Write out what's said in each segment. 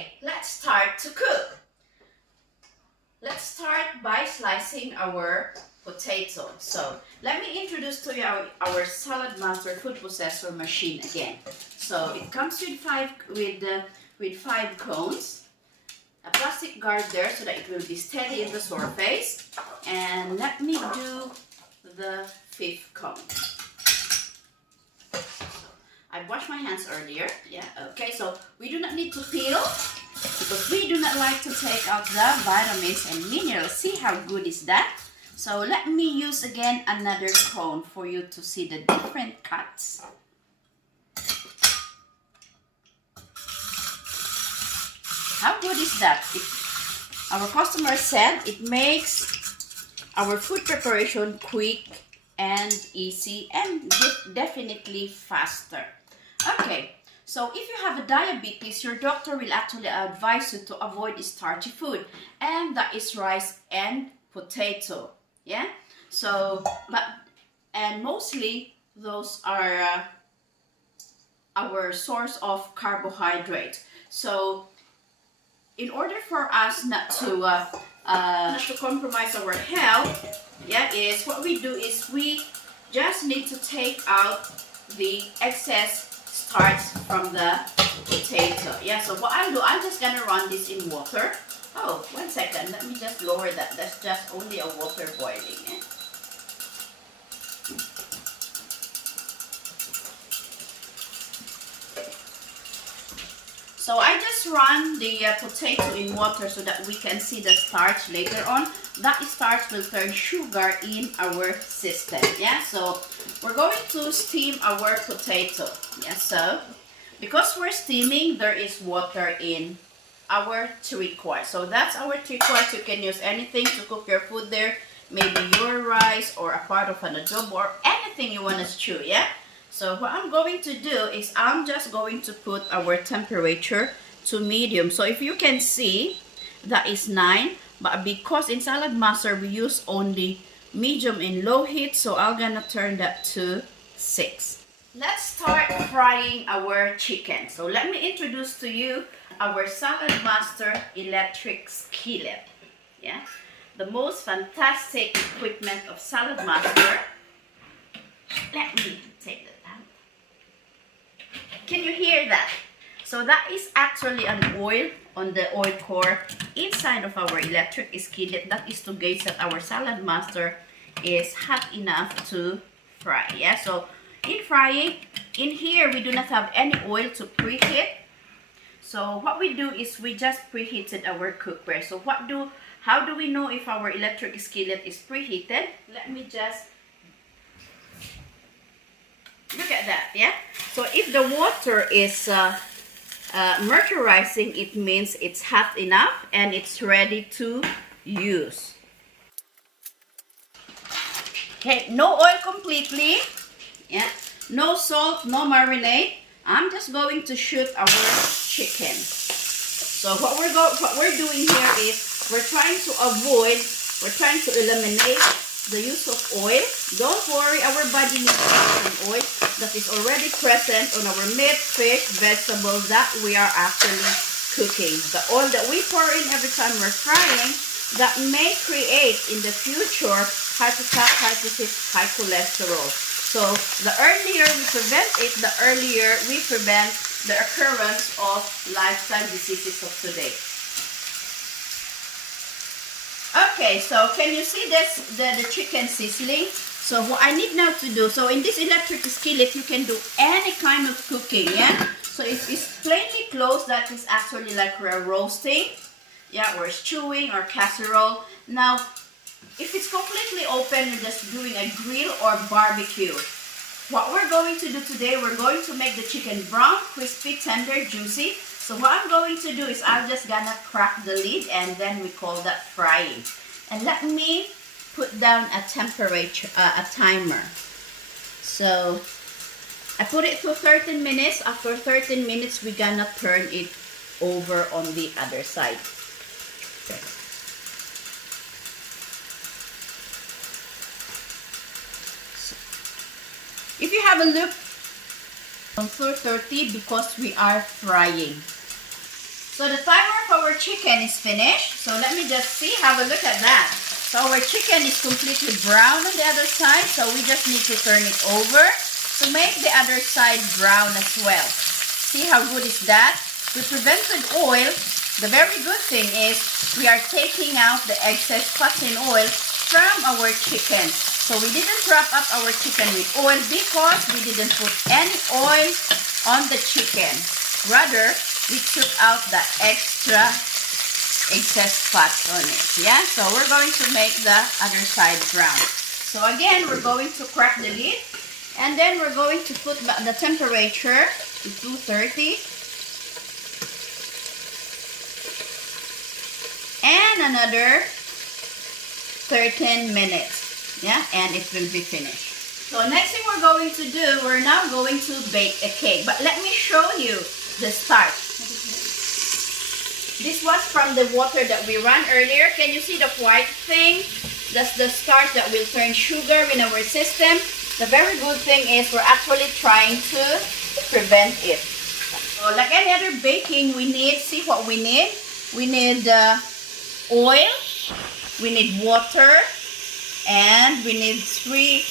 Okay, let's start to cook. Let's start by slicing our potato. So let me introduce to you our Saladmaster food processor machine again. So it comes with five cones, a plastic guard there so that it will be steady in the surface. And let me do the fifth cone. I washed my hands earlier. Yeah, okay, so we do not need to peel because we do not like to take out the vitamins and minerals. See how good is that? So let me use again another cone for you to see the different cuts. How good is that? Our customer said it makes our food preparation quick and easy and definitely faster. Okay, so if you have a diabetes, your doctor will actually advise you to avoid starchy food, and that is rice and potato. Yeah, so and mostly those are our source of carbohydrate. So in order for us not to compromise our health, yeah, is what we do is we just need to take out the excess starch from the potato. Yeah, so what I'll do, I'm just gonna run this in water. Oh, 1 second, let me just lower that. That's just only a water boiling. Eh? So I just run the potato in water so that we can see the starch later on. That starch will turn sugar in our system. Yeah, so we're going to steam our potato. Yeah, so because we're steaming, there is water in our 3 quarts. So that's our 3 quarts. You can use anything to cook your food there. Maybe your rice or a part of an adobo or anything you want to stew. Yeah. So what I'm going to do is I'm just going to put our temperature to medium. So if you can see, that is 9. But because in Saladmaster we use only medium and low heat, so I'm gonna turn that to 6. Let's start frying our chicken. So let me introduce to you our Saladmaster electric skillet. Yeah, the most fantastic equipment of Saladmaster. Let me take that out. Can you hear that? So that is actually an oil on the oil core inside of our electric skillet. That is to gauge that our Saladmaster is hot enough to fry. Yeah, so in frying, in here we do not have any oil to preheat. So what we do is we just preheated our cookware. So how do we know if our electric skillet is preheated? Let me just look at that. Yeah, so if the water is mercurizing, it means it's hot enough and it's ready to use. Okay, no oil completely. Yeah, no salt, no marinade. I'm just going to shoot our chicken. So what we're doing here is we're trying to eliminate the use of oil. Don't worry, our body needs some oil that is already present on our meat, fish, vegetables that we are actually cooking. The oil that we pour in every time we're frying, that may create in the future heart attack, heart disease, high cholesterol. So the earlier we prevent it, the earlier we prevent the occurrence of lifestyle diseases of today. Okay, so can you see this, the chicken sizzling? So what I need now to do, so in this electric skillet, you can do any kind of cooking, yeah? So if it's plainly closed, that is actually like we're roasting, yeah, or stewing or casserole. Now, if it's completely open, you're just doing a grill or barbecue. What we're going to do today, we're going to make the chicken brown, crispy, tender, juicy. So what I'm going to do is I'm just gonna crack the lid and then we call that frying. And let me put down a temperature, a timer. So I put it to 13 minutes. After 13 minutes, we're gonna turn it over on the other side. If you have a look, on 4:30 because we are frying. So the timer of our chicken is finished. So let me just see, have a look at that. So our chicken is completely brown on the other side. So we just need to turn it over to make the other side brown as well. See how good is that? We prevented oil. The very good thing is we are taking out the excess fat and oil from our chicken. So we didn't wrap up our chicken with oil because we didn't put any oil on the chicken. Rather, we took out the excess fat on it. Yeah, so we're going to make the other side brown. So again, we're going to crack the lid, and then we're going to put the temperature to 230 and another 13 minutes. Yeah, and it will be finished. So next thing we're going to do, we're now going to bake a cake. But let me show you the start. This was from the water that we ran earlier. Can you see the white thing? That's the starch that will turn sugar in our system. The very good thing is we're actually trying to prevent it. So like any other baking, we need, see what we need? We need oil, we need water, and we need three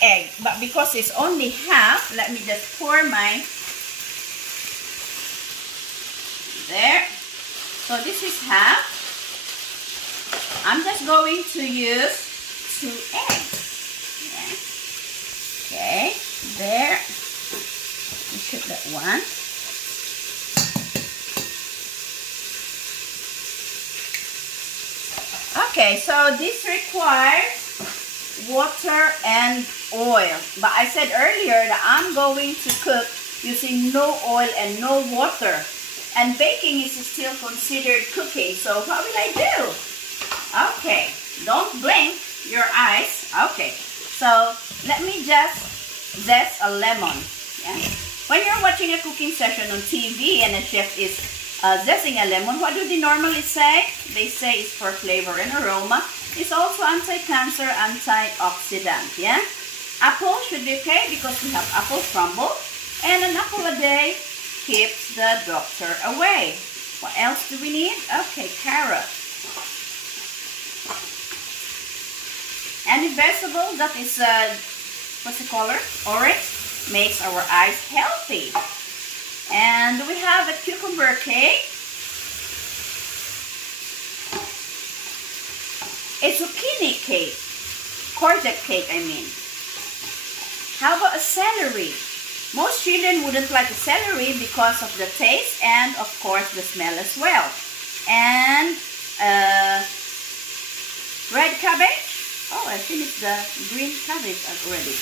eggs. But because it's only half, let me just pour mine. There. So this is half. I'm just going to use 2 eggs. Yeah. Okay. There. We shoot that one. Okay, so this requires water and oil. But I said earlier that I'm going to cook using no oil and no water. And baking is still considered cooking. So what will I do? Okay, don't blink your eyes. Okay, so let me just zest a lemon. Yeah? When you're watching a cooking session on TV and a chef is zesting a lemon, what do they normally say? They say it's for flavor and aroma. It's also anti-cancer, antioxidant. Yeah? Apple should be okay because we have apple crumble. And an apple a day keeps the doctor away. What else do we need? Okay, carrot. Any vegetable that is, what's the color? Orange, makes our eyes healthy. And we have a cucumber cake, a zucchini cake, courgette cake I mean. How about a celery? Most children wouldn't like a celery because of the taste and of course the smell as well. And red cabbage. Oh, I finished the green cabbage already.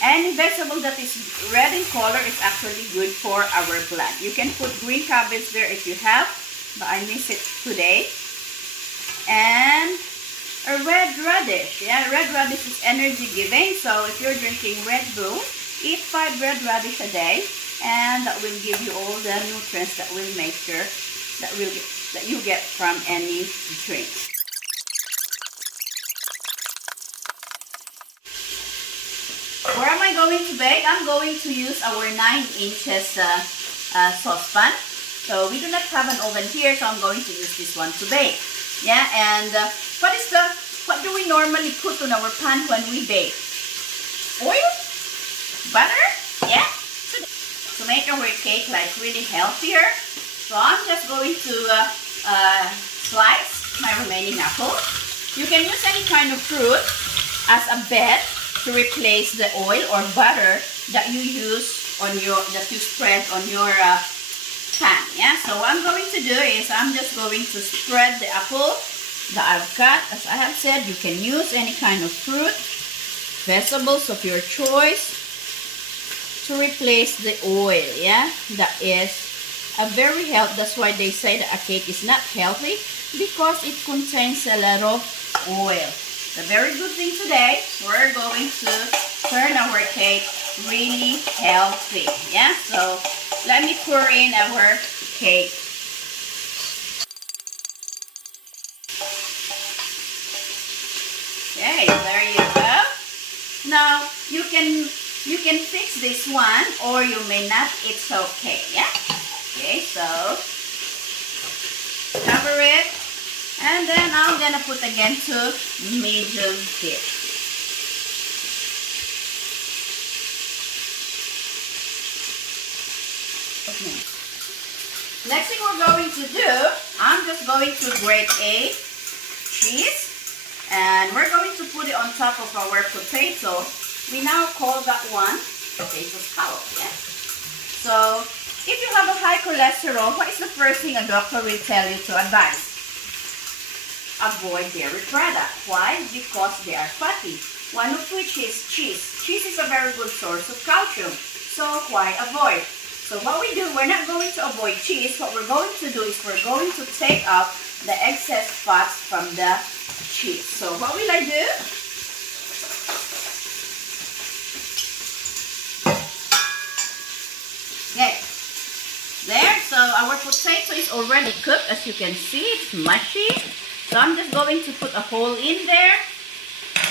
Any vegetable that is red in color is actually good for our blood. You can put green cabbage there if you have, but I miss it today. And a red radish. Yeah, red radish is energy giving. So if you're drinking Red Bull, eat 5 red radish a day, and that will give you all the nutrients that will make sure that you get from any drink. Where am I going to bake? I'm going to use our 9 inches saucepan. So we do not have an oven here, so I'm going to use this one to bake. Yeah, and what do we normally put on our pan when we bake? Oil? Butter? Yeah? To make our cake like really healthier. So I'm just going to slice my remaining apple. You can use any kind of fruit as a bed to replace the oil or butter that you use on that you spread on your pan. Yeah. So what I'm going to do is I'm just going to spread the apple that I've cut. As I have said, you can use any kind of fruit, vegetables of your choice to replace the oil. Yeah, that is a very healthy. That's why they say that a cake is not healthy, because it contains a lot of oil. The very good thing today, we're going to turn our cake really healthy. Yeah, so let me pour in our cake. Okay, there you go. Now you can fix this one or you may not. It's okay. Yeah. And then I'm gonna put again to medium heat. Okay. Next thing we're going to do, I'm just going to grate a cheese. And we're going to put it on top of our potato. We now call that one potato scallop, yeah? So, if you have a high cholesterol, what is the first thing a doctor will tell you to advise? Avoid dairy products. Why? Because they are fatty. One of which is cheese. Cheese is a very good source of calcium. So, why avoid? So, what we do, we're not going to avoid cheese. What we're going to do is we're going to take out the excess fats from the cheese. So what will I do? Okay, there. So our potato is already cooked. As you can see, it's mushy. So I'm just going to put a hole in there,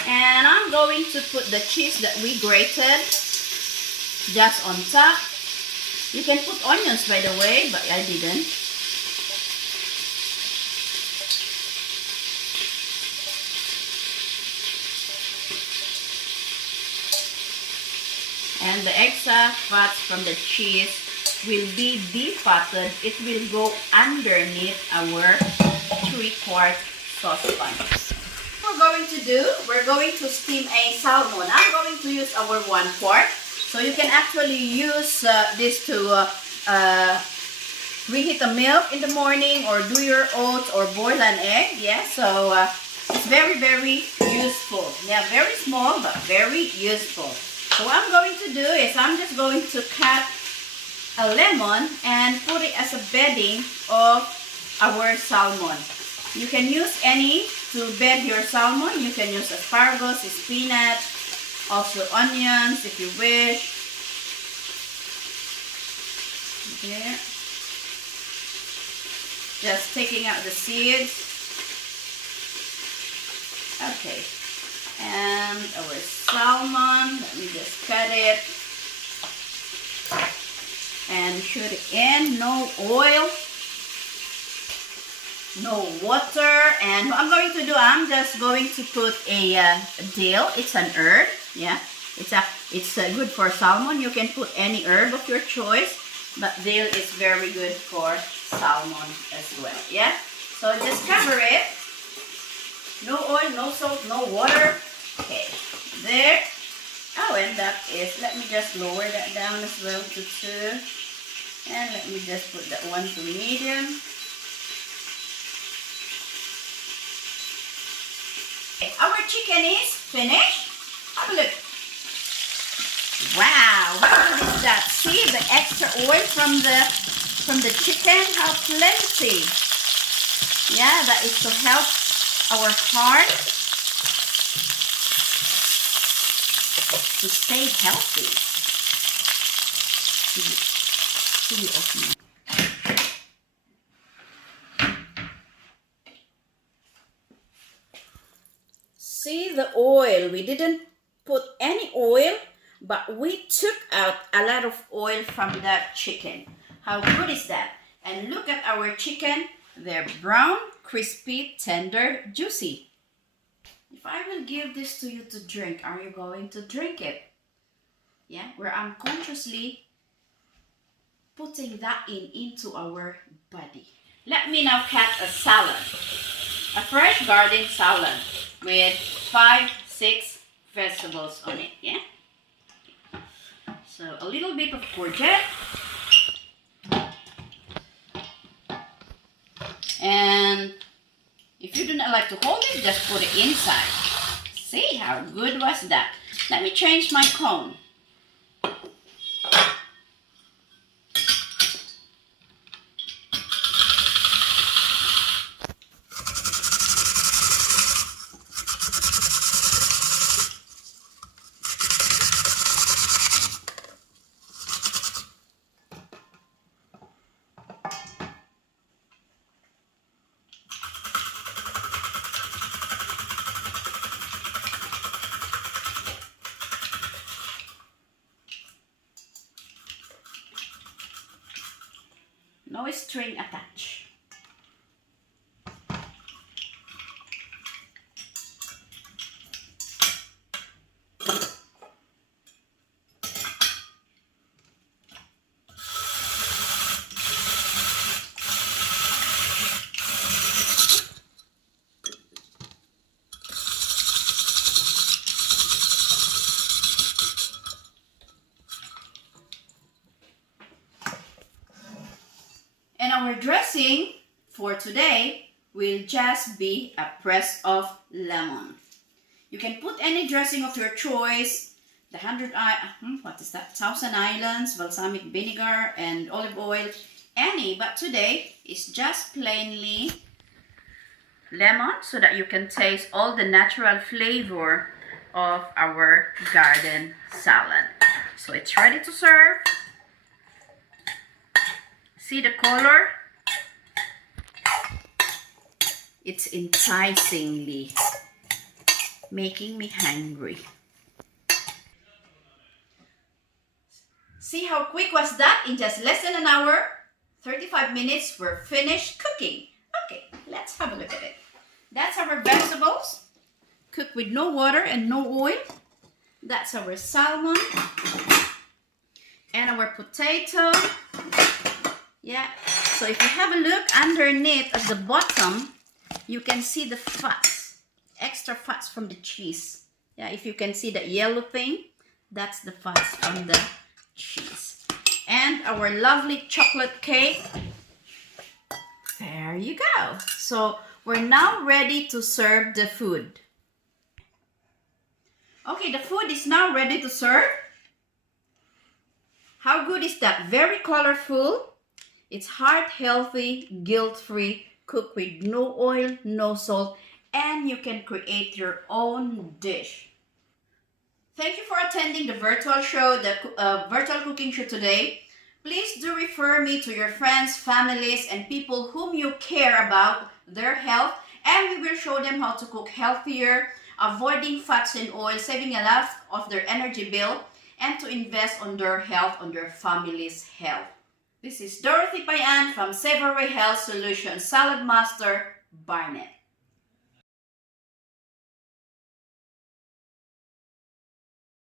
and I'm going to put the cheese that we grated just on top. You can put onions, by the way, but I didn't. And the extra fats from the cheese will be defatted. It will go underneath our 3/4 saucepan. What we're going to do, we're going to steam a salmon. I'm going to use our 1/4. So you can actually use this to reheat the milk in the morning, or do your oats, or boil an egg. Yeah, so it's very, very useful. Yeah, very small, but very useful. So what I'm going to do is I'm just going to cut a lemon and put it as a bedding of our salmon. You can use any to bed your salmon. You can use asparagus, spinach, also onions if you wish. There. Just taking out the seeds. Okay. And our salmon, let me just cut it and shoot it in. No oil, no water. And what I'm going to do, I'm just going to put a dill. It's an herb, yeah. It's good for salmon. You can put any herb of your choice, but dill is very good for salmon as well, yeah. So just cover it. No oil, no salt, no water. Okay, there. Oh, and that is, let me just lower that down as well to 2. And let me just put that one to medium. Okay, our chicken is finished. Have a look. Wow, how good is that? See the extra oil from the chicken? How plenty. Yeah, that is to help our heart to stay healthy. See the oil. We didn't put any oil, but we took out a lot of oil from that chicken. How good is that? And look at our chicken. They're brown, crispy, tender, juicy. If I will give this to you to drink, are you going to drink it? Yeah, we're unconsciously putting that into our body. Let me now cut a salad. A fresh garden salad with 5-6 vegetables on it, yeah? So a little bit of courgette. And if you do not like to hold it, just put it inside. See how good was that? Let me change my cone. No string attached. And our dressing for today will just be a press of lemon. You can put any dressing of your choice. The 1,000 Islands, balsamic vinegar, and olive oil. Any, but today is just plainly lemon so that you can taste all the natural flavor of our garden salad. So it's ready to serve. See the color? It's enticingly making me hungry. See how quick was that? In just less than an hour, 35 minutes, we're finished cooking. Okay, let's have a look at it. That's our vegetables, cooked with no water and no oil. That's our salmon and our potato. Yeah, so if you have a look underneath at the bottom, you can see the fats, extra fats from the cheese. Yeah, if you can see that yellow thing, that's the fats from the cheese. And our lovely chocolate cake. There you go. So we're now ready to serve the food. Okay, the food is now ready to serve. How good is that? Very colorful. It's heart healthy, guilt-free, cooked with no oil, no salt, and you can create your own dish. Thank you for attending the virtual show, the virtual cooking show today. Please do refer me to your friends, families, and people whom you care about their health, and we will show them how to cook healthier, avoiding fats and oil, saving a lot of their energy bill, and to invest on their health, on their family's health. This is Dorothy Payan from Savory Health Solutions, Saladmaster, Barnet.